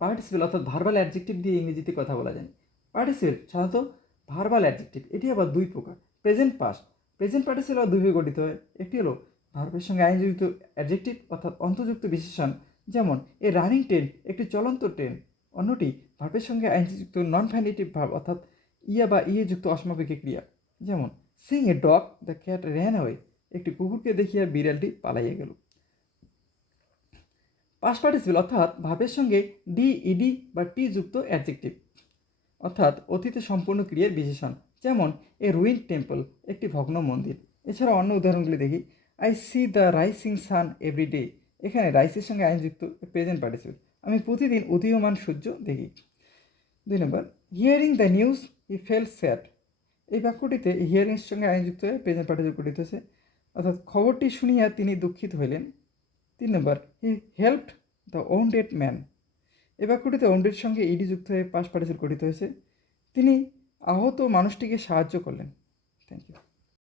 Participle অর্থাৎ verbal adjective দিয়ে ইংরেজিতে কথা বলা যায়। পার্টিসিপেল সাধারণত ভার্বাল অ্যাডজেক্টিভ এটি আবার দুই প্রকার প্রেজেন্ট পাস প্রেজেন্ট পার্টিসিপেল আবার দুইভাবে গঠিত হয়। একটি হলো ভার্বের সঙ্গে আইনযুক্ত অ্যাডজেক্টিভ অর্থাৎ অন্তর্যুক্ত বিশেষণ। যেমন এ রানিং ট্রেন একটি চলন্ত ট্রেন অন্যটি ভার্বের সঙ্গে আইনযুক্ত নন ফাইনেটিভ ভার্ব অর্থাৎ ইয়া বা ইয়ে যুক্ত অসমাপিক ক্রিয়া। যেমন seeing a dog the cat ran away একটি কুকুরকে দেখিয়া বিড়ালটি পালাইয়া গেল। পাস পার্টিসিপেল অর্থাৎ ভাবের সঙ্গে ডি ইডি বা টি যুক্ত অ্যাডজেক্টিভ অর্থাৎ অতীতে সম্পূর্ণ ক্রিয়ার বিশেষণ, যেমন এ রুইন টেম্পল একটি ভগ্ন মন্দির। এছাড়া অন্য উদাহরণগুলি দেখি। I see the rising sun every day এখানে রাইসের সঙ্গে আইনযুক্ত প্রেজেন্ট পার্টিসিপেল আমি প্রতিদিন উদীয়মান সূর্য দেখি। দুই নম্বর hearing the news I fell sad এই বাক্যটিতে হিয়ারিংয়ের সঙ্গে আইনযুক্ত হয়ে প্রেজেন্ট পার্টিসিপেল গঠিত হয়েছে। অর্থাৎ খবরটি শুনিয়া তিনি দুঃখিত হইলেন। তিন নম্বর, he helped the wounded man. এই বাক্যটিতে ওন্ডের সঙ্গে ইডি যুক্ত হয়ে পাশ পার্টিসিপেল গঠিত হয়েছে। তিনি আহত মানুষটিকে সাহায্য করলেন।